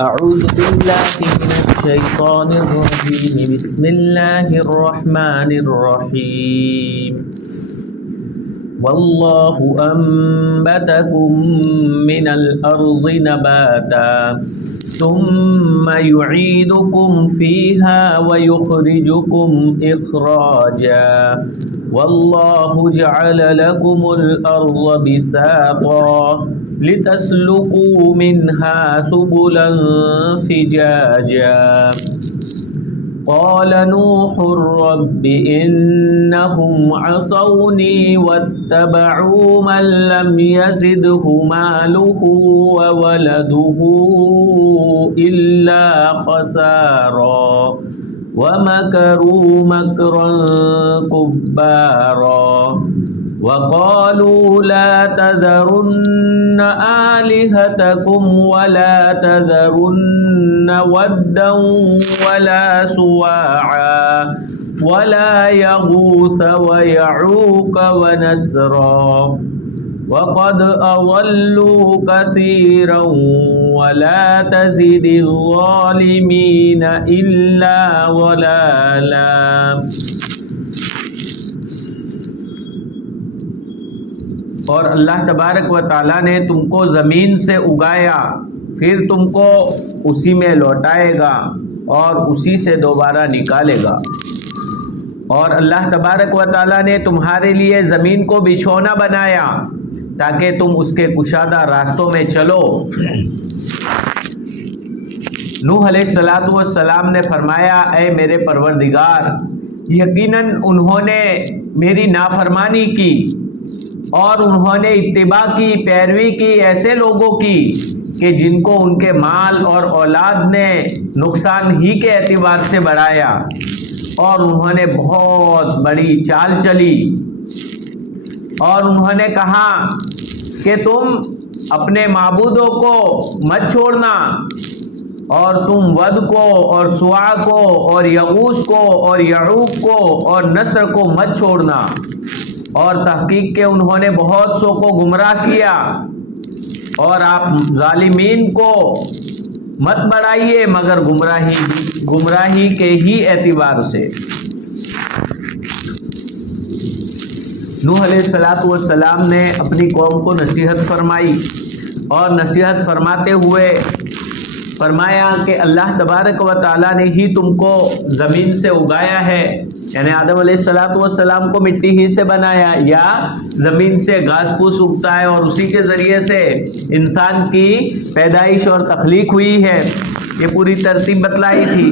أعوذ بالله من الشيطان الرجيم بسم الله الرحمن الرحيم والله أنبتكم من الأرض نباتا ثم يعيدكم فيها ويخرجكم إخراجا والله جعل لكم الأرض بساطا لتسلكوا منها سبلا فجاجا قال نوح رب إنهم عصوني واتبعوا من لم يزده ماله وولده إلا خسارا ومكروا مكرا كبارا وقالوا لا تذرن آلهتكم ولا تذرن ودا ولا سواعا ولا يغوث ويعوق ونسرا وقد أضلوا كثيرا ولا تزد الظالمين إلا ضلالا۔ اور اللہ تبارک و تعالیٰ نے تم کو زمین سے اگایا، پھر تم کو اسی میں لوٹائے گا اور اسی سے دوبارہ نکالے گا۔ اور اللہ تبارک و تعالیٰ نے تمہارے لیے زمین کو بچھونا بنایا تاکہ تم اس کے کشادہ راستوں میں چلو۔ نوح علیہ السلام نے فرمایا، اے میرے پروردگار، یقیناً انہوں نے میری نافرمانی کی اور انہوں نے اتباع کی، پیروی کی ایسے لوگوں کی کہ جن کو ان کے مال اور اولاد نے نقصان ہی کے اعتبار سے بڑھایا، اور انہوں نے بہت بڑی چال چلی، اور انہوں نے کہا کہ تم اپنے معبودوں کو مت چھوڑنا، اور تم ود کو اور سوا کو اور یغوث کو اور یعوق کو اور نصر کو مت چھوڑنا، اور تحقیق کے انہوں نے بہت سو کو گمراہ کیا، اور آپ ظالمین کو مت بڑھائیے مگر گمراہی کے ہی اعتبار سے۔ نوح علیہ السلام نے اپنی قوم کو نصیحت فرمائی، اور نصیحت فرماتے ہوئے فرمایا کہ اللہ تبارک و تعالیٰ نے ہی تم کو زمین سے اگایا ہے، یعنی آدم علیہ السلام کو مٹی ہی سے بنایا، یا زمین سے گھاس پھوس اگتا ہے اور اسی کے ذریعے سے انسان کی پیدائش اور تخلیق ہوئی ہے، یہ پوری ترتیب بتلائی تھی۔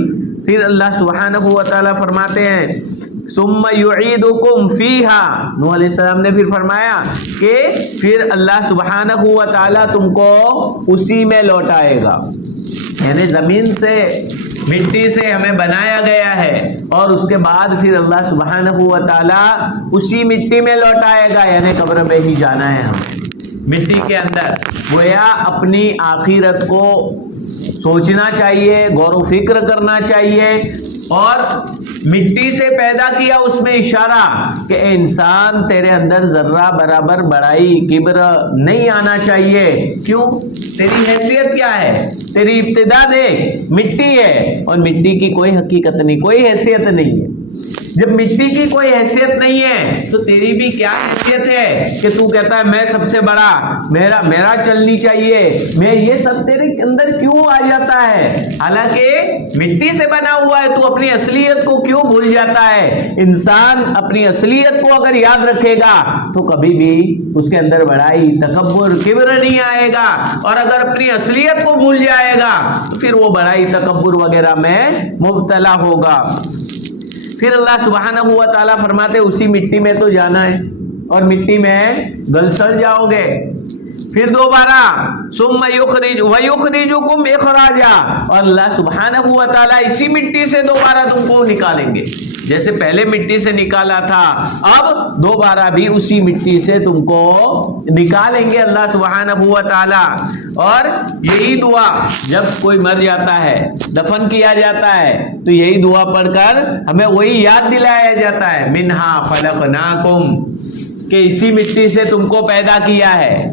پھر اللہ سبحانہ و تعالیٰ فرماتے ہیں ثم یعیدکم فیہا، نوح علیہ السلام نے پھر فرمایا کہ پھر اللہ سبحانہ و تعالیٰ تم کو اسی میں لوٹائے گا، یعنی زمین سے مٹی سے ہمیں بنایا گیا ہے، اور اس کے بعد پھر اللہ سبحانہ و تعالیٰ اسی مٹی میں لوٹائے گا، یعنی قبر میں ہی جانا ہے ہمیں، مٹی کے اندر۔ گویا اپنی آخرت کو سوچنا چاہیے، غور و فکر کرنا چاہیے، اور مٹی سے پیدا کیا اس میں اشارہ کہ اے انسان تیرے اندر ذرہ برابر بڑائی کبر نہیں آنا چاہیے۔ کیوں؟ تیری حیثیت کیا ہے؟ تیری ابتدا دیکھ، مٹی ہے، اور مٹی کی کوئی حقیقت نہیں، کوئی حیثیت نہیں ہے۔ جب مٹی کی کوئی حیثیت نہیں ہے تو تیری بھی کیا حیثیت ہے کہ تو کہتا ہے میں سب سے بڑا، میرا چلنی چاہیے، میں، یہ سب تیرے اندر کیوں آ جاتا ہے؟ حالانکہ مٹی سے بنا ہوا ہے، تو اپنی اصلیت کو کیوں بھول جاتا ہے؟ انسان اپنی اصلیت کو اگر یاد رکھے گا تو کبھی بھی اس کے اندر بڑائی، تکبر، کبر نہیں آئے گا، اور اگر اپنی اصلیت کو بھول جائے گا تو پھر وہ بڑائی، تکبر وغیرہ میں مبتلا ہوگا۔ پھر اللہ سبحانہ و تعالیٰ فرماتے اسی مٹی میں تو جانا ہے، اور مٹی میں گل سڑ جاؤ گے۔ پھر دوبارہ ثم ویخرجکم اخراجا، اور اللہ سبحانہ و تعالیٰ اسی مٹی سے دوبارہ تم کو نکالیں گے، جیسے پہلے مٹی سے نکالا تھا، اب دوبارہ بھی اسی مٹی سے تم کو نکالیں گے اللہ سبحانہ و تعالیٰ۔ اور یہی دعا جب کوئی مر جاتا ہے، دفن کیا جاتا ہے، تو یہی دعا پڑھ کر ہمیں وہی یاد دلایا جاتا ہے، منہا خلقناکم، کہ اسی مٹی سے تم کو پیدا کیا ہے۔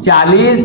40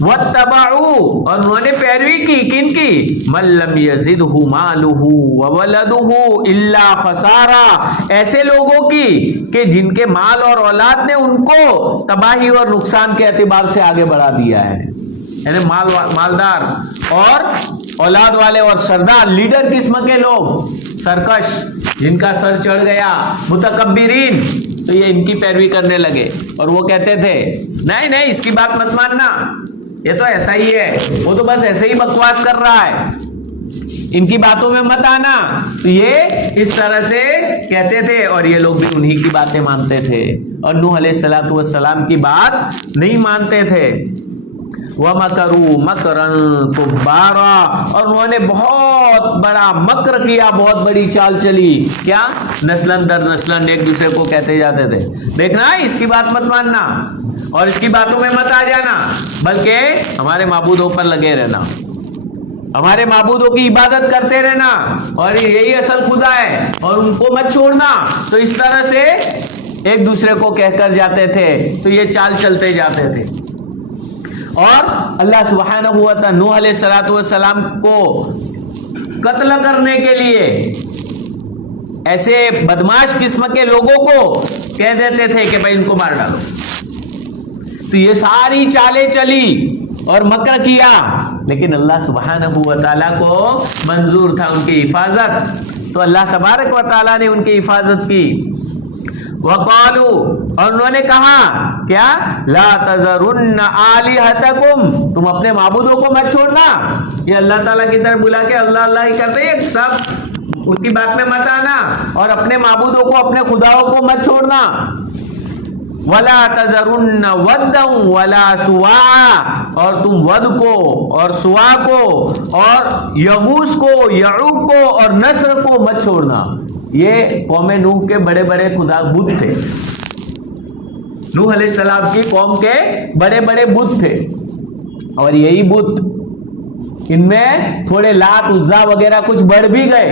وَاتَّبَعُوا اور انہوں نے پیروی کی کن کی مَن لَّمْ يَزِدْهُ مَالُهُ وَوَلَدُهُ إِلَّا خَسَارًا ایسے لوگوں کی کہ جن کے مال اور اولاد نے ان کو تباہی اور نقصان کے اعتبار سے آگے بڑھا دیا ہے. یعنی مالدار اور اولاد والے اور سردار لیڈر قسم کے لوگ سرکش جن کا سر چڑھ گیا متکبرین تو یہ ان کی پیروی کرنے لگے اور وہ کہتے تھے نہیں نہیں اس کی بات مت ماننا یہ تو ایسا ہی ہے وہ تو بس ایسے ہی بکواس کر رہا ہے ان کی باتوں میں مت آنا. تو یہ اس طرح سے کہتے تھے اور یہ لوگ بھی انہی کی باتیں مانتے تھے اور نوح علیہ السلام کی بات نہیں مانتے تھے. وَمَكَرُوا مَكْرًا كُبَّارًا اور انہوں نے بہت بڑا مکر کیا بہت بڑی چال چلی کیا نسلاً در نسلاً ایک دوسرے کو کہتے جاتے تھے دیکھنا اس کی بات مت ماننا اور اس کی باتوں میں مت آ جانا بلکہ ہمارے معبودوں پر لگے رہنا ہمارے معبودوں کی عبادت کرتے رہنا اور یہی اصل خدا ہے اور ان کو مت چھوڑنا. تو اس طرح سے ایک دوسرے کو کہہ کر جاتے تھے تو یہ چال چلتے جاتے تھے. اور اللہ سبحانہ و تعالی نوح علیہ السلام کو قتل کرنے کے لیے ایسے بدماش قسم کے لوگوں کو کہہ دیتے تھے کہ بھائی ان کو مار ڈالو. تو یہ ساری چالیں چلی اور مکر کیا لیکن اللہ سبحانہ و تعالیٰ کو منظور تھا ان کی حفاظت تو اللہ تبارک و تعالیٰ نے ان کی حفاظت کی. وقالو اور انہوں نے کہا کیا لا تذرن آلہتکم تم اپنے معبودوں کو مت چھوڑنا. یہ اللہ تعالیٰ کی طرف بلا کے اللہ اللہ ہی کرتے ہیں سب ان کی بات میں مت آنا اور اپنے معبودوں کو اپنے خداؤں کو مت چھوڑنا. ولا تذرن ودا ولا سواعا اور تم ود کو اور سوا کو اور یغوث کو یعوق کو اور نصر کو مت چھوڑنا. یہ قوم نوح کے بڑے بڑے خدا بت تھے نوح علیہ السلام کی قوم کے بڑے بڑے بت تھے اور یہی بت ان میں تھوڑے لات عزا وغیرہ کچھ بڑھ بھی گئے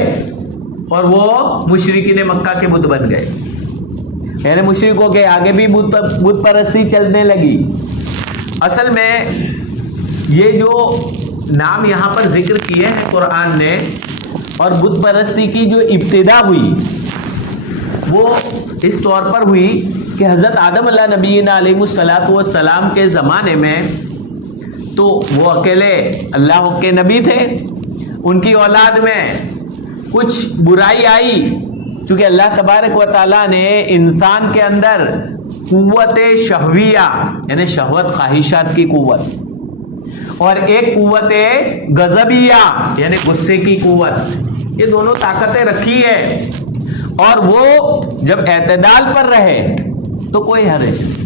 اور وہ مشرکین مکہ کے بت بن گئے. یعنی مشرکوں کے آگے بھی بت پرستی چلنے لگی. اصل میں یہ جو نام یہاں پر ذکر کیے ہیں قرآن نے اور بت پرستی کی جو ابتدا ہوئی وہ اس طور پر ہوئی کہ حضرت آدم علیہ نبینا علیہ السلام کے زمانے میں تو وہ اکیلے اللہ کے نبی تھے. ان کی اولاد میں کچھ برائی آئی چونکہ اللہ تبارک و تعالیٰ نے انسان کے اندر قوت شہویہ یعنی شہوت خواہشات کی قوت اور ایک قوت غضبیہ یعنی غصے کی قوت یہ دونوں طاقتیں رکھی ہے اور وہ جب اعتدال پر رہے تو کوئی حرج نہیں.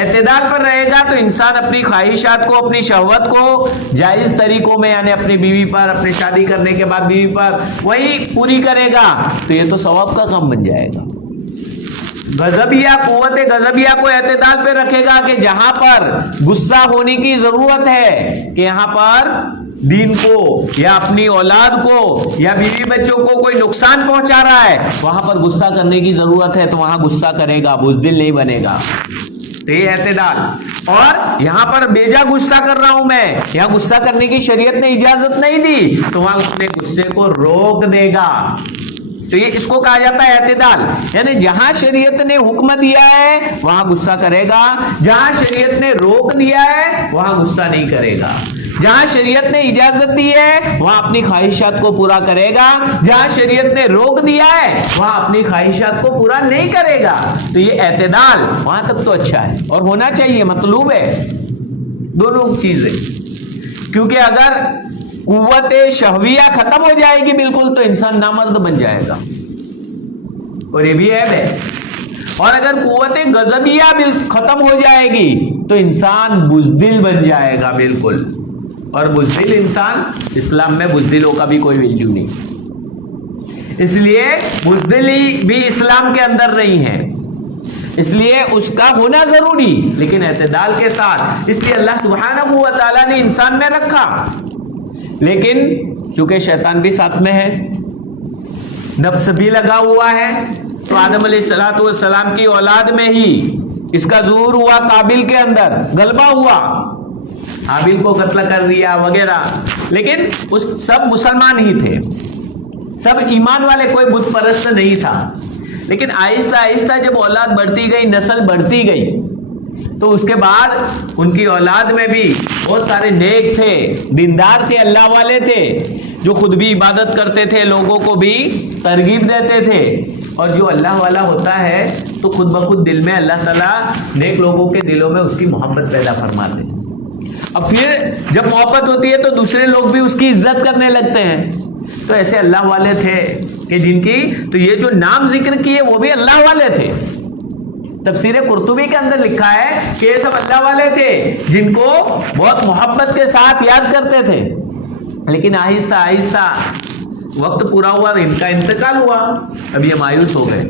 اعتدال پر رہے گا تو انسان اپنی خواہشات کو اپنی شہوت کو جائز طریقوں میں یعنی اپنی بیوی پر اپنی شادی کرنے کے بعد بیوی پر وہی پوری کرے گا تو یہ تو ثواب کا کام بن جائے گا. غضبیہ قوت غضبیہ کو اعتدال پہ رکھے گا کہ جہاں پر غصہ ہونے کی ضرورت ہے کہ یہاں پر دین کو یا اپنی اولاد کو یا بیوی بچوں کو کوئی نقصان پہنچا رہا ہے وہاں پر غصہ کرنے کی ضرورت ہے تو وہاں غصہ کرے گا بزدل نہیں بنے گا. تو یہ اعتدال. اور یہاں پر بیجا غصہ کر رہا ہوں میں یہاں غصہ کرنے کی شریعت نے اجازت نہیں دی تو وہاں اپنے غصے کو روک دے گا. تو یہ اس کو کہا جاتا ہے اعتدال. یعنی جہاں شریعت نے حکم دیا ہے وہاں غصہ کرے گا جہاں شریعت نے روک دیا ہے وہاں غصہ نہیں کرے گا. جہاں شریعت نے اجازت دی ہے وہاں اپنی خواہشات کو پورا کرے گا جہاں شریعت نے روک دیا ہے وہاں اپنی خواہشات کو پورا نہیں کرے گا. تو یہ اعتدال وہاں تک تو اچھا ہے اور ہونا چاہیے مطلوب ہے دونوں چیزیں. کیونکہ اگر قوت شہویہ ختم ہو جائے گی بالکل تو انسان نامرد بن جائے گا اور یہ بھی عیب ہے. اور اگر قوت غضبیہ ختم ہو جائے گی تو انسان بزدل بن جائے گا بالکل. اور بزدل انسان اسلام میں بزدلوں کا بھی کوئی ویلیو نہیں اس لیے بزدلی بھی اسلام کے اندر نہیں ہے اس لیے اس کا ہونا ضروری لیکن اعتدال کے ساتھ. اس لیے اللہ سبحانہ و تعالیٰ نے انسان میں رکھا لیکن چونکہ شیطان بھی ساتھ میں ہے نفس بھی لگا ہوا ہے تو آدم علیہ السلام کی اولاد میں ہی اس کا ظہور ہوا قابل کے اندر غلبہ ہوا حابیل کو قتل کر دیا وغیرہ، لیکن اس سب مسلمان ہی تھے، سب ایمان والے، کوئی بت پرست نہیں تھا۔ لیکن آہستہ آہستہ جب اولاد بڑھتی گئی، نسل بڑھتی گئی، تو اس کے بعد ان کی اولاد میں بھی بہت سارے نیک تھے، دیندار تھے، اللہ والے تھے، جو خود بھی عبادت کرتے تھے، لوگوں کو بھی ترغیب دیتے تھے۔ اور جو اللہ والا ہوتا ہے تو خود بخود دل میں اللہ تعالیٰ نیک لوگوں کے دلوں میں اس کی محبت پیدا فرماتے ہیں۔ اب پھر جب محبت ہوتی ہے تو دوسرے لوگ بھی اس کی عزت کرنے لگتے ہیں۔ تو ایسے اللہ والے تھے کہ جن کی تو یہ جو نام ذکر کیے وہ بھی اللہ والے تھے۔ تفسیر قرطبی کے اندر لکھا ہے کہ یہ سب اللہ والے تھے جن کو بہت محبت کے ساتھ یاد کرتے تھے، لیکن آہستہ آہستہ وقت پورا ہوا، ان کا انتقال ہوا، اب یہ مایوس ہو گئے،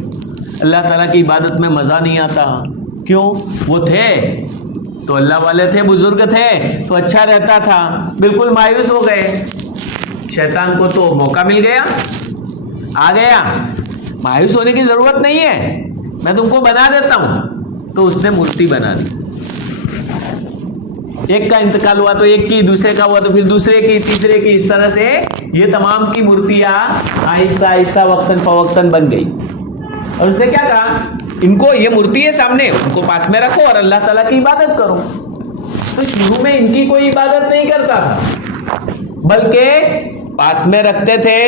اللہ تعالیٰ کی عبادت میں مزہ نہیں آتا۔ کیوں؟ وہ تھے تو اللہ والے تھے، بزرگ تھے تو اچھا رہتا تھا، بالکل مایوس ہو گئے۔ شیطان کو تو موقع مل گیا، آ گیا، مایوس ہونے کی ضرورت نہیں ہے، میں تم کو بنا دیتا ہوں۔ تو اس نے مورتی بنا دی، ایک کا انتقال ہوا تو ایک کی، دوسرے کا ہوا تو پھر دوسرے کی، تیسرے کی، اس طرح سے یہ تمام کی مورتیاں آہستہ آہستہ وقتاً فوقتاً بن گئی۔ اور اس نے کیا کہا، ان کو یہ مورتی ہے سامنے، ان کو پاس میں رکھو اور اللہ تعالیٰ کی عبادت کرو۔ تو شروع میں ان کی کوئی عبادت نہیں کرتا تھا، بلکہ پاس میں رکھتے تھے،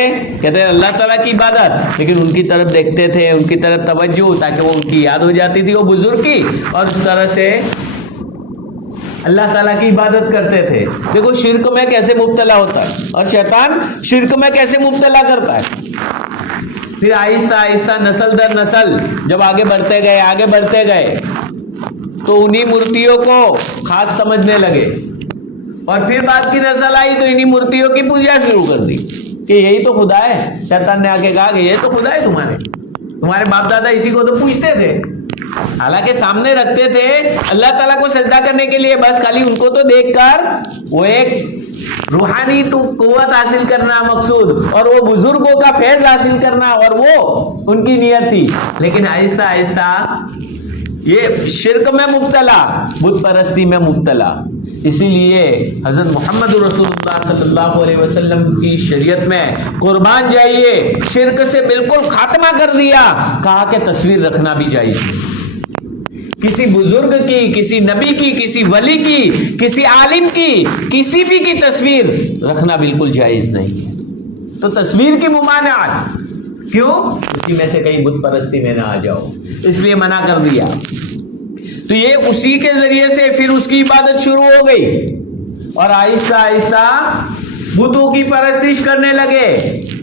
کہتے ہیں اللہ تعالیٰ کی عبادت، لیکن ان کی طرف دیکھتے تھے، ان کی طرف توجہ، تاکہ وہ ان کی یاد ہو جاتی تھی وہ بزرگ کی، اور اس طرح سے اللہ تعالیٰ کی عبادت کرتے تھے۔ دیکھو شرک میں کیسے مبتلا ہوتا ہے، اور شیطان شرک میں کیسے مبتلا کرتا ہے۔ پھر آہستہ آہستہ نسل در نسل جب آگے بڑھتے گئے تو انہی مورتیوں کو خاص سمجھنے لگے، اور پھر بعد کی نسل آئی تو انہی مورتیوں کی پوجا شروع کر دی کہ یہی تو خدا ہے۔ شیطان نے آ کے کہا کہ یہ تو خدا ہے، تمہارے باپ دادا اسی کو تو پوجتے تھے، حالانکہ سامنے رکھتے تھے اللہ تعالیٰ کو سجدہ کرنے کے لیے، بس خالی ان کو تو دیکھ کر وہ ایک روحانی تو قوت حاصل کرنا مقصود، اور وہ بزرگوں کا فیض حاصل کرنا، اور وہ ان کی نیت تھی۔ لیکن آہستہ آہستہ یہ شرک میں مبتلا، بت پرستی میں مبتلا۔ اسی لیے حضرت محمد رسول اللہ صلی اللہ علیہ وسلم کی شریعت میں قربان جائیے، شرک سے بالکل خاتمہ کر دیا، کہا کہ تصویر رکھنا بھی چاہیے، کسی بزرگ کی، کسی نبی کی، کسی ولی کی، کسی عالم کی، کسی بھی کی تصویر رکھنا بالکل جائز نہیں ہے۔ تو تصویر کی ممانعت، کیوں؟ اسی میں سے کہیں بت پرستی میں نہ آ جاؤ، اس لیے منع کر دیا۔ تو یہ اسی کے ذریعے سے پھر اس کی عبادت شروع ہو گئی، اور آہستہ آہستہ بتوں کی پرستش کرنے لگے۔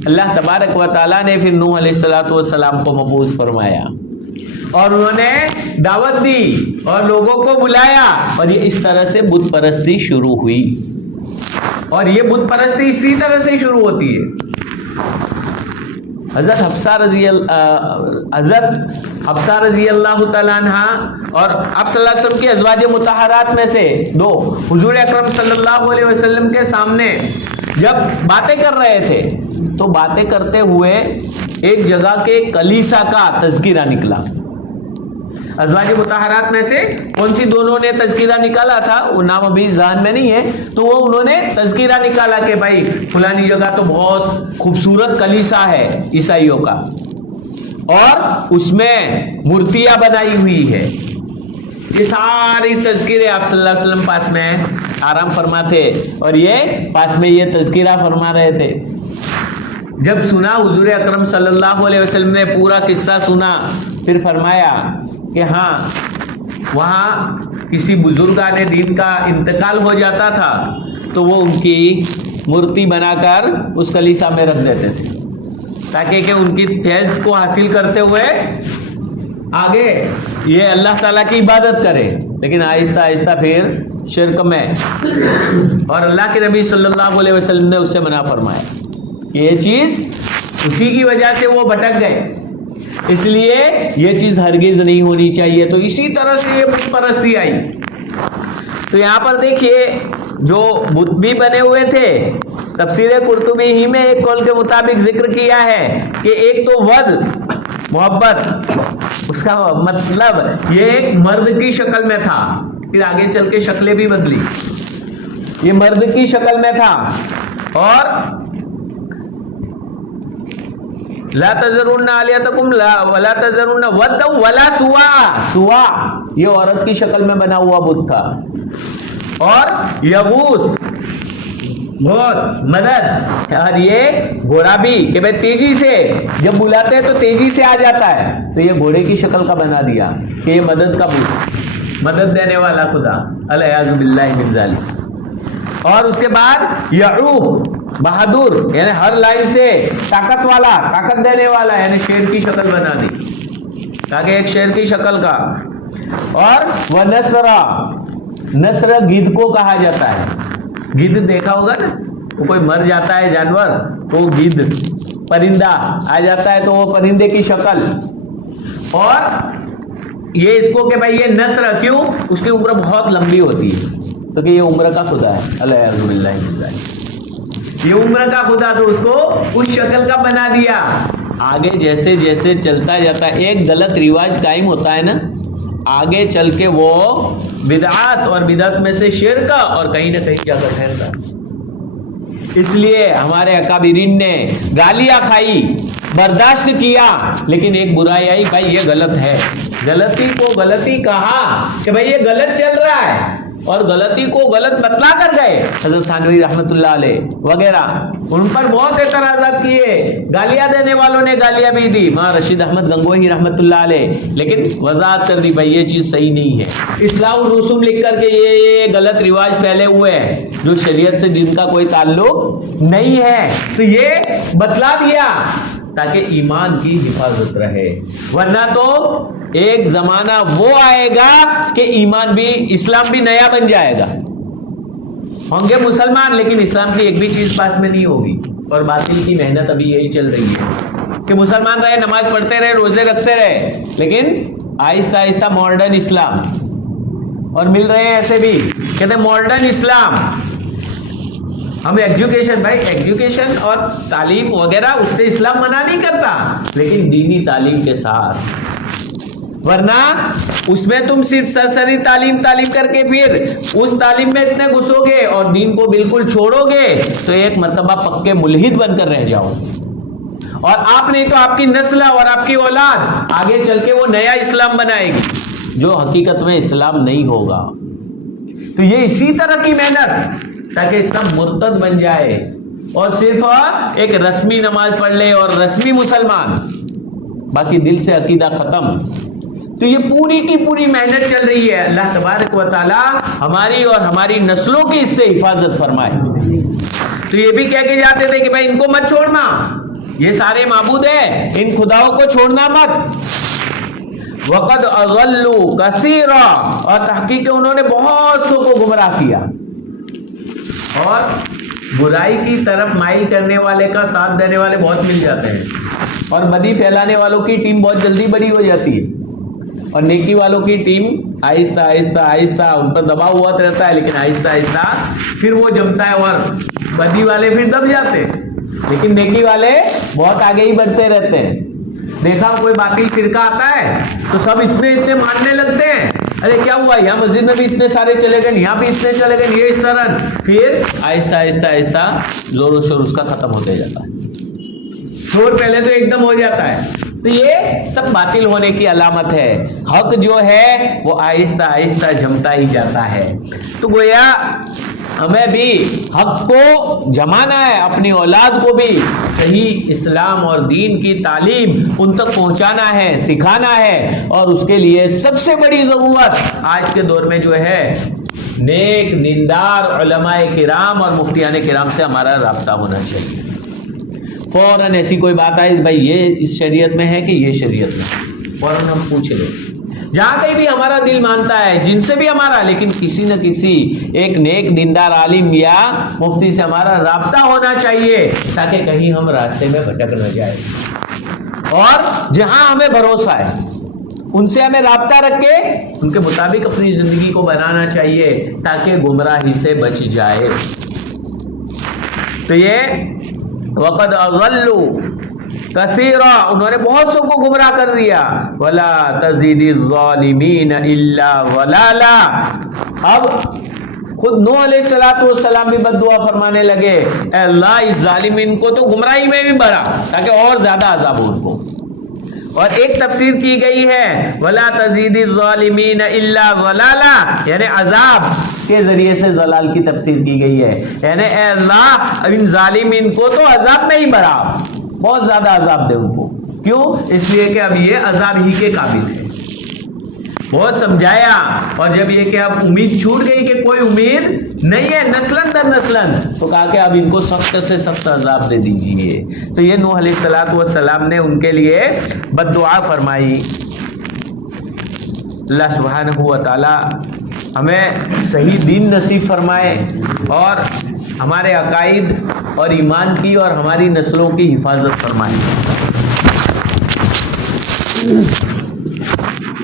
اللہ تبارک و تعالیٰ نے پھر نوح علیہ السلام کو مبعوث فرمایا، اور انہوں نے دعوت دی اور لوگوں کو بلایا، اور یہ اس طرح سے بت پرستی شروع ہوئی۔ اور یہ بت پرستی اسی طرح سے شروع ہوتی ہے۔ حضرت حفصہ رضی اللہ تعالیٰ عنہ اور آپ صلی اللہ علیہ وسلم کی ازواج مطہرات میں سے دو حضور اکرم صلی اللہ علیہ وسلم کے سامنے جب باتیں کر رہے تھے، تو باتیں کرتے ہوئے ایک جگہ کے کلیسا کا تذکرہ نکلا۔ ازواج مطہرات میں سے کون سی دونوں نے تذکرہ نکالا تھا وہ نام ابھی ذہن میں نہیں ہے، تو وہ انہوں نے تذکرہ نکالا کہ بھائی فلانی جگہ تو بہت خوبصورت کلیسا ہے عیسائیوں کا، اور اس میں مورتیاں بنائی ہوئی ہے۔ یہ ساری تذکرے آپ صلی اللہ علیہ وسلم پاس میں آرام فرما تھے، اور یہ پاس میں یہ تذکرہ فرما رہے تھے۔ جب سنا حضور اکرم صلی اللہ علیہ وسلم نے پورا قصہ سنا، پھر فرمایا کہ ہاں وہاں کسی بزرگان دین کا انتقال ہو جاتا تھا تو وہ ان کی مورتی بنا کر اس کلیسا میں رکھ دیتے تھے، تاکہ کہ ان کی فیض کو حاصل کرتے ہوئے آگے یہ اللہ تعالیٰ کی عبادت کرے۔ لیکن آہستہ آہستہ پھر شرک میں، اور اللہ کے نبی صلی اللہ علیہ وسلم نے اس سے منع فرمایا کہ یہ چیز اسی کی وجہ سے وہ بھٹک گئے، اس لیے یہ چیز ہرگز نہیں ہونی چاہیے۔ تو اسی طرح سے یہ بت پرستی آئی۔ تو یہاں پر دیکھیے جو بت بھی بنے ہوئے تھے، تفسیر قرطبی ہی میں ایک قول کے مطابق ذکر کیا ہے کہ ایک تو ود محبت، اس کا مطلب یہ ایک مرد کی شکل میں تھا، پھر آگے چل کے شکلیں بھی بدلی، یہ مرد کی شکل میں تھا. اور لا تذرون آلیہتکم ولا تذرون ودا ولا سوا یہ عورت کی شکل میں بنا ہوا بت تھا. اور یغوث مدد، اور یہ گھوڑا بھی کہ بھائی تیزی سے جب بلاتے ہیں تو تیزی سے آ جاتا ہے، تو یہ گھوڑے کی شکل کا بنا دیا کہ یہ مدد کا بت، مدد دینے والا خدا، الیاذ باللہ من ذالک. اور اس کے بعد یعوق بہادر، یعنی ہر لائن سے طاقت والا، طاقت دینے والا، یعنی شیر کی شکل بنا دی تاکہ ایک شیر کی شکل کا. اور نصر گدھ کو کہا جاتا ہے. گدھ دیکھا ہوگا نا، وہ کوئی مر جاتا ہے جانور تو گدھ پرندہ آ جاتا ہے تو وہ پرندے کی شکل. اور یہ اس کو کہ بھائی یہ نصر کیوں، اس کی عمر بہت لمبی ہوتی ہے تو کہ یہ عمر کا خدا ہے، الیاذ باللہ من ذالک، یہ عمر کا خدا، تو اس کو اس شکل کا بنا دیا. آگے جیسے جیسے چلتا جاتا ہے، ایک غلط رواج قائم ہوتا ہے نا، آگے چل کے وہ بدعات اور بدعت میں سے شرک اور کہیں نہ کہیں جا کر ٹھہرتا ہے. اس لیے ہمارے اکابرین نے گالیاں کھائی، برداشت کیا، لیکن ایک برائی آئی، بھائی یہ غلط ہے. غلطی کو غلطی کہا کہ بھائی یہ غلط چل رہا ہے، اور غلطی کو غلط بتلا کر گئے. حضرت تھانوی رحمۃ اللہ علیہ وغیرہ ان پر بہت اعتراضات کیے، گالیاں دینے والوں نے گالیاں بھی دی، ماں رشید احمد گنگوہی رحمۃ اللہ علیہ، لیکن وضاحت کر دی بھائی یہ چیز صحیح نہیں ہے. اصلاح الرسوم لکھ کر کے یہ غلط رواج پھیلے ہوئے ہیں جو شریعت سے جن کا کوئی تعلق نہیں ہے، تو یہ بتلا دیا تاکہ ایمان کی حفاظت رہے. ورنہ تو ایک زمانہ وہ آئے گا کہ ایمان بھی، اسلام بھی نیا بن جائے گا. ہوں گے مسلمان لیکن اسلام کی ایک بھی چیز پاس میں نہیں ہوگی. اور باطل کی محنت ابھی یہی چل رہی ہے کہ مسلمان رہے، نماز پڑھتے رہے، روزے رکھتے رہے، لیکن آہستہ آہستہ ماڈرن اسلام. اور مل رہے ہیں ایسے بھی کہتے ہیں ماڈرن اسلام. ہم ایجوکیشن، بھائی ایجوکیشن اور تعلیم وغیرہ اس سے اسلام منع نہیں کرتا، لیکن دینی تعلیم کے ساتھ. ورنہ اس میں تم صرف سرسری تعلیم کر کے پھر اس تعلیم میں اتنے گھسو گے اور دین کو بالکل چھوڑو گے تو ایک مرتبہ پکے ملحد بن کر رہ جاؤ. اور آپ نہیں تو آپ کی نسل اور آپ کی اولاد آگے چل کے وہ نیا اسلام بنائے گی جو حقیقت میں اسلام نہیں ہوگا. تو یہ اسی طرح کی محنت تاکہ اسلام مرتد بن جائے اور صرف ایک رسمی نماز پڑھ لے اور رسمی مسلمان، باقی دل سے عقیدہ ختم. تو یہ پوری کی پوری محنت چل رہی ہے. اللہ تبارک و تعالی ہماری اور ہماری نسلوں کی اس سے حفاظت فرمائے. تو یہ بھی کہہ کے جاتے تھے کہ بھائی ان کو مت چھوڑنا، یہ سارے معبود ہیں، ان خداؤں کو چھوڑنا مت. وقد اضلوا کثیرا، اور تحقیق انہوں نے بہت سو کو گمراہ کیا. اور برائی کی طرف مائل کرنے والے کا ساتھ دینے والے بہت مل جاتے ہیں، اور بدی پھیلانے والوں کی ٹیم بہت جلدی بڑی ہو جاتی ہے، اور نیکی والوں کی ٹیم آہستہ آہستہ آہستہ ان پر دباؤ ہوا رہتا ہے، لیکن آہستہ آہستہ پھر وہ جمتا ہے اور بدی والے پھر دب جاتے ہیں، لیکن نیکی والے بہت آگے ہی بڑھتے رہتے ہیں. دیکھا کوئی باطل فرقہ آتا ہے تو سب اتنے ماننے لگتے ہیں، ارے کیا ہوا یہاں مسجد میں بھی اتنے سارے چلے گئے، یہاں بھی اتنے چلے گئے، یہ اس طرح. پھر آہستہ آہستہ آہستہ زور و شور اس کا ختم ہوتے جاتا ہے. شور پہلے تو ایک دم ہو جاتا ہے. تو یہ سب باطل ہونے کی علامت ہے. حق جو ہے وہ آہستہ آہستہ جمتا ہی جاتا ہے. تو گویا ہمیں بھی حق کو جمانا ہے، اپنی اولاد کو بھی صحیح اسلام اور دین کی تعلیم ان تک پہنچانا ہے، سکھانا ہے. اور اس کے لیے سب سے بڑی ضرورت آج کے دور میں جو ہے نیک دیندار علماء کرام اور مفتیان کرام سے ہمارا رابطہ ہونا چاہیے. فوراً ایسی کوئی بات آئی بھائی یہ اس شریعت میں ہے کہ یہ شریعت میں، فوراً ہم پوچھ لیں. جہاں کہیں بھی ہمارا دل مانتا ہے، جن سے بھی ہمارا، لیکن کسی نہ کسی ایک نیک دیندار عالم یا مفتی سے ہمارا رابطہ ہونا چاہیے تاکہ کہیں ہم راستے میں بھٹک نہ جائیں. اور جہاں ہمیں بھروسہ ہے ان سے ہمیں رابطہ رکھ کے ان کے مطابق اپنی زندگی کو بنانا چاہیے تاکہ گمراہی سے بچ جائے. تو یہ وقد اضلوا کثیرا، انہوں نے بہت سو کو گمراہ کر دیا. ولا تزید الظالمین الا ضلالا. اب خود نوح علیہ السلام بھی بد دعا فرمانے لگے، اے اللہ اس ظالمین کو تو گمراہی میں بھی بڑھا تاکہ اور زیادہ عذاب ہو ان کو۔ اور ایک تفسیر کی گئی ہے وَلَا تَزِيدِ الظَّالِمِينَ إِلَّا ضَلَالًا، یعنی عذاب کے ذریعے سے ضلال کی تفسیر کی گئی ہے، یعنی اے اللہ ان ظالمین کو تو عذاب میں ہی بڑھا، بہت زیادہ عذاب دے ان کو۔ کیوں؟ اس لیے کہ اب یہ عذاب ہی کے قابل ہے۔ بہت سمجھایا، اور جب یہ کہ اب امید چھوٹ گئی کہ کوئی امید نہیں ہے نسلن در نسلن، تو کہا کہ اب ان کو سخت سے سخت عذاب دے دیجیے۔ تو یہ نوح علیہ السلام نے ان کے لیے بد دعا فرمائی۔ اللہ سبحانہ و تعالی ہمیں صحیح دین نصیب فرمائے اور ہمارے عقائد اور ایمان کی اور ہماری نسلوں کی حفاظت فرمائے۔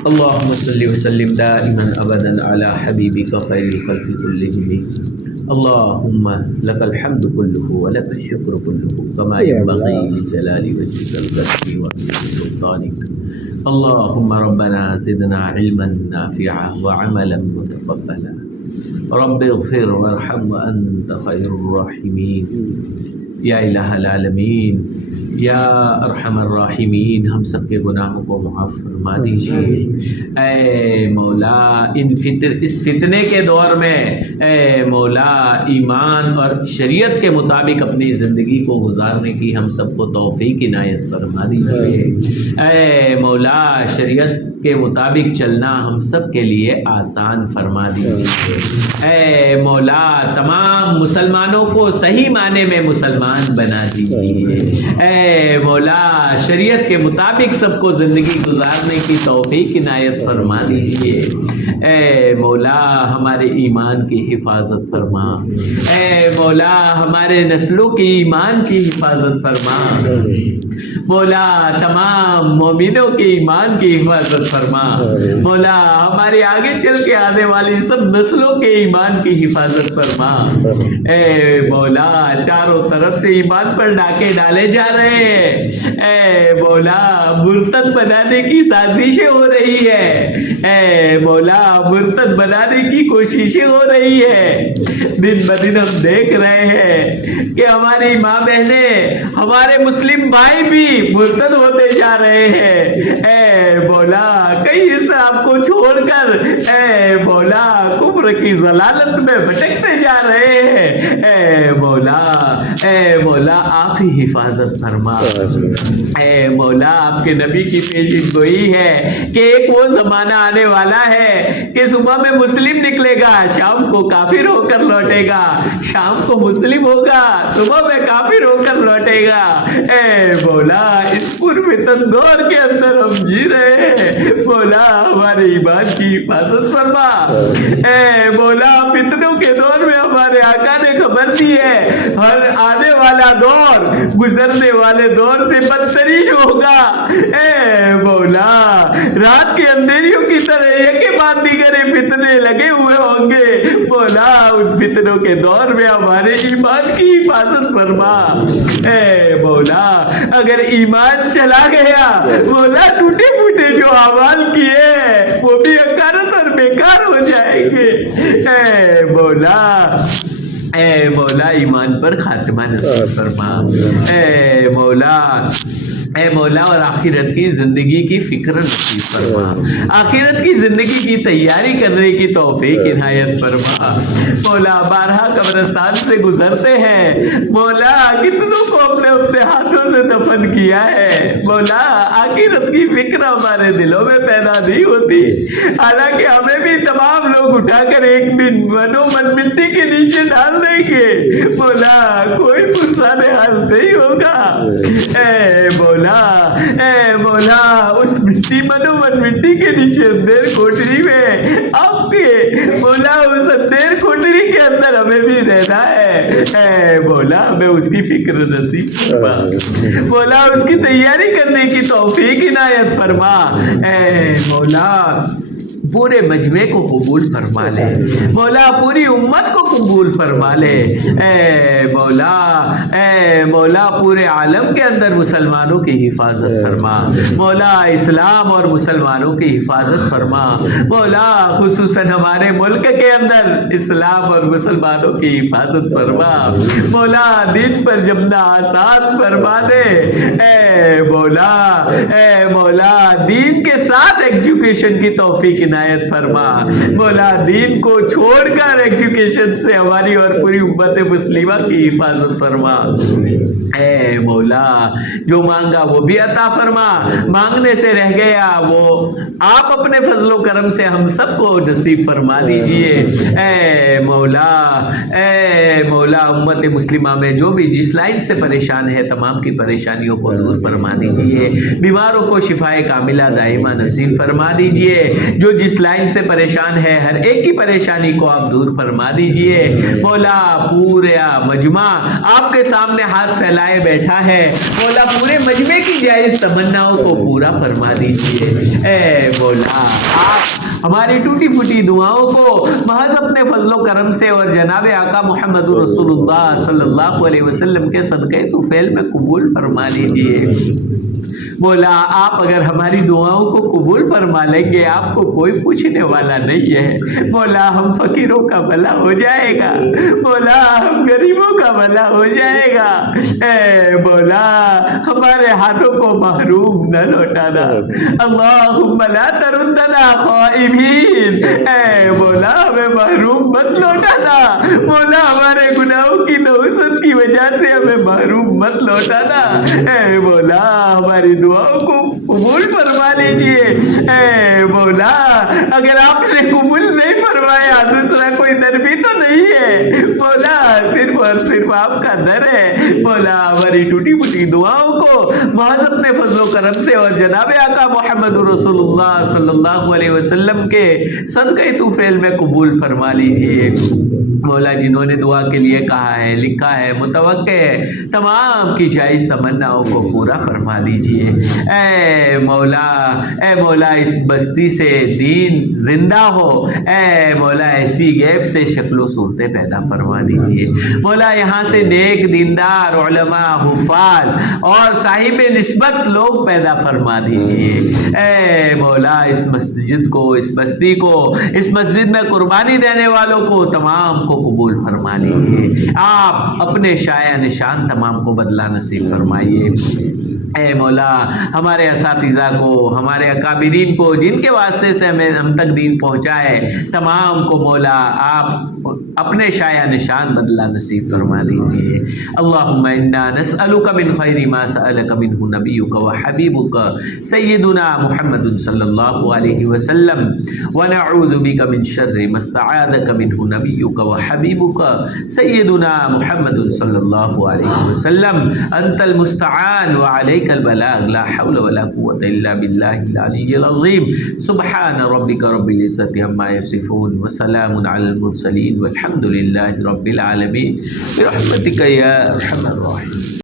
اللهم صل وسلم دائما ابدا على حبيبك خير الخلق كلهم اللهم لك الحمد كله ولك الشكر كله كما ينبغي لجلال وجهك الكريم وعظيم سلطانك اللهم ربنا زدنا علما نافعا وعملا متقبلا رب اغفر وارحم وانت خير الراحمين یا الہ العالمین یا ارحم الراحمین، ہم سب کے گناہوں کو معاف فرما دیجیے۔ اے مولا اس فتنے کے دور میں اے مولا ایمان اور شریعت کے مطابق اپنی زندگی کو گزارنے کی ہم سب کو توفیق عنایت فرما دیجیے۔ اے مولا شریعت کے مطابق چلنا ہم سب کے لیے آسان فرما دیجیے۔ اے مولا تمام مسلمانوں کو صحیح معنی میں مسلمان بنا دیجیے۔ اے مولا شریعت کے مطابق سب کو زندگی گزارنے کی توفیق عنایت فرما دیجیے۔ اے مولا ہمارے ایمان کی حفاظت فرما، اے مولا ہمارے نسلوں کی ایمان کی حفاظت فرما، مولا تمام مومنوں کے ایمان کی حفاظت فرما، مولا ہمارے آگے چل کے آنے والی سب نسلوں کے ایمان کی حفاظت فرما۔ اے مولا چاروں طرف سے ایمان پر ڈاکے ڈالے جا رہے ہیں، اے مولا مرتد بنانے کی سازشیں ہو رہی ہے، اے مولا مرتد بنانے کی کوششیں ہو رہی ہے۔ دن بدن ہم دیکھ رہے ہیں کہ ہماری ماں بہنیں ہمارے مسلم بھائی بھی مرتد ہوتے جا رہے ہیں۔ اے مولا کئی اسلام کو چھوڑ کر اے مولا کفر کی ضلالت میں بھٹکتے جا رہے ہیں۔ اے مولا آپ ہی حفاظت فرما۔ اے مولا آپ کے نبی کی پیشین گوئی ہے کہ ایک وہ زمانہ آنے والا ہے کہ صبح میں مسلم نکلے گا، شام کو کافر ہو کر لوٹے گا، شام کو مسلم ہوگا، صبح میں کافر ہو کر لوٹے گا۔ اے مولا اس پرفتن دور کے اندر ہم جی رہے ہیں، مولا ہمارے ایمان کی حفاظت فرما۔ اے مولا فتنوں کے دور میں ہمارے آقا نے خبر دی ہے ہر آنے والا دور گزرنے والے دور سے بدترین ہوگا۔ اے مولا رات کے اندھیریوں کی طرح ایک کے بعد دیگر فتنے لگے ہوئے ہوں گے، مولا ان فتنوں کے دور میں ہمارے ایمان کی حفاظت فرما۔ اے مولا اگر ایمان چلا گیا، مولا ٹوٹے پھوٹے جو اعمال کیے وہ بھی حقارت اور بیکار ہو جائیں گے۔ اے مولا ایمان پر خاتمہ نصیب فرما۔ اے مولا اور آخرت کی زندگی کی فکر نصیب فرما، آخرت کی زندگی کی تیاری کرنے کی توفیق عنایت فرما۔ مولا بارہا قبرستان سے گزرتے ہیں، مولا کتنوں کو اپنے اپنے ہاتھوں سے دفن کیا ہے، مولا آخرت کی فکر ہمارے دلوں میں پیدا نہیں ہوتی، حالانکہ ہمیں بھی تمام لوگ اٹھا کر ایک دن منو من مٹی کے نیچے ڈال دیں گے، مولا کوئی پرسان حال نہیں ہوگا۔ اے مولا اس مٹی منو من مٹی کے نیچے اندھیر کوٹری میں آپ کے مولا اس اندھیر کوٹری کے اندر ہمیں بھی رہنا ہے۔ اے مولا ہمیں اس کی فکر نصیب فرما، مولا اس کی تیاری کرنے کی توفیق عنایت فرما۔ اے مولا پورے مجمع کو قبول فرما لے مولا، پوری امت کو قبول فرما لے اے مولا پورے عالم کے اندر مسلمانوں کی حفاظت فرما مولا، اسلام اور مسلمانوں کی حفاظت فرما مولا، خصوصاً ہمارے ملک کے اندر اسلام اور مسلمانوں کی حفاظت فرما مولا، دین پر جمنا آسان فرما دے اے مولا دین کے ساتھ ایجوکیشن کی توفیق عنایت فرما مولا، دین کو چھوڑ کر ایجوکیشن سے ہماری اور پوری امت مسلمہ کی حفاظت فرما اے مولا، جو مانگا وہ بھی عطا فرما، مانگنے سے رہ گیا وہ آپ اپنے فضل و کرم سے ہم سب کو نصیب فرما دیجئے اے مولا امت مسلمہ میں جو بھی جس لائن سے پریشان ہے تمام کی پریشانیوں کو دور فرما دیجئے، بیماروں کو شفائے کاملہ دائمہ نصیب فرما دیجئے، جو جس لائن سے پریشان ہے ہر ایک کی پریشانی کو آپ دور فرما دیجئے مولا، پورا مجمع آپ کے سامنے ہاتھ پھیلائے بیٹھا ہے مولا، پورے مجمع کی جائز تمناؤں کو پورا فرما دیجئے اے مولا، آپ ہماری ٹوٹی پھوٹی دعاؤں کو محض اپنے فضل و کرم سے اور جناب آقا محمد رسول اللہ صلی اللہ علیہ وسلم کے صدقے طفیل میں قبول فرما لیجئے مولا، آپ اگر ہماری دعاؤں کو قبول فرما لیں گے آپ کو کوئی پوچھنے والا نہیں ہے مولا، ہم فقیروں کا بھلا ہو جائے گا مولا، ہم غریبوں کا بھلا ہو جائے گا اے مولا، ہمارے ہاتھوں کو محروم نہ لوٹانا، اللہم لا تردنا خائبین اے مولا، ہمیں محروم مت لوٹانا مولا، ہمارے گناہوں کی نحوست کی وجہ سے ہمیں محروم مت لوٹانا اے مولا، ہماری دعاؤں کو قبول فرما لیجئے اے مولا، اگر آپ نے قبول نہیں فرمایا دوسرا کوئی در بھی تو نہیں ہے مولا، صرف اور صرف آپ کا در ہے مولا، ہماری ٹوٹی پھوٹی دعاؤں کو محض اپنے فضل و کرم سے اور جناب آقا محمد رسول اللہ صلی اللہ علیہ وسلم کے صدقے طفیل میں قبول فرما لیجئے مولا، جنہوں نے دعا کے لیے کہا ہے لکھا ہے متوقع ہے تمام کی جائز تمناؤں کو پورا فرما دیجئے اے مولا، اس بستی سے دین زندہ ہو اے مولا، ایسی غیب سے شکل و صورتیں پیدا فرما دیجئے مولا، یہاں سے نیک دیندار علماء حفاظ اور صاحب نسبت لوگ پیدا فرما دیجئے اے مولا، اس مسجد کو اس بستی کو اس مسجد میں قربانی دینے والوں کو تمام کو قبول فرما لیجئے، آپ اپنے شایع نشان تمام کو بدلہ نصیب فرمائیے اے مولا، ہمارے اساتذہ کو ہمارے اکابرین کو جن کے واسطے سے ہم تک دین پہنچائے تمام کو مولا آپ اپنے شایع نشان بدلہ نصیب فرما دیجئے اللہم انا نسألک من خیر ما سألک منہ نبیک و حبیبک سیدنا محمد صلی اللہ علیہ وسلم ونعوذ بک من شر ما استعاذک منہ نبیک و حبیبک سیدنا محمد صلی اللہ علیہ وسلم انت المستعان وعلیک البلاغ لا حول ولا قوة الا باللہ العلی العظیم سبحان ربک رب العزت عما یصفون وسلام علی المرسلین والحمد للہ رب العالمین برحمتک یا ارحم الراحمین.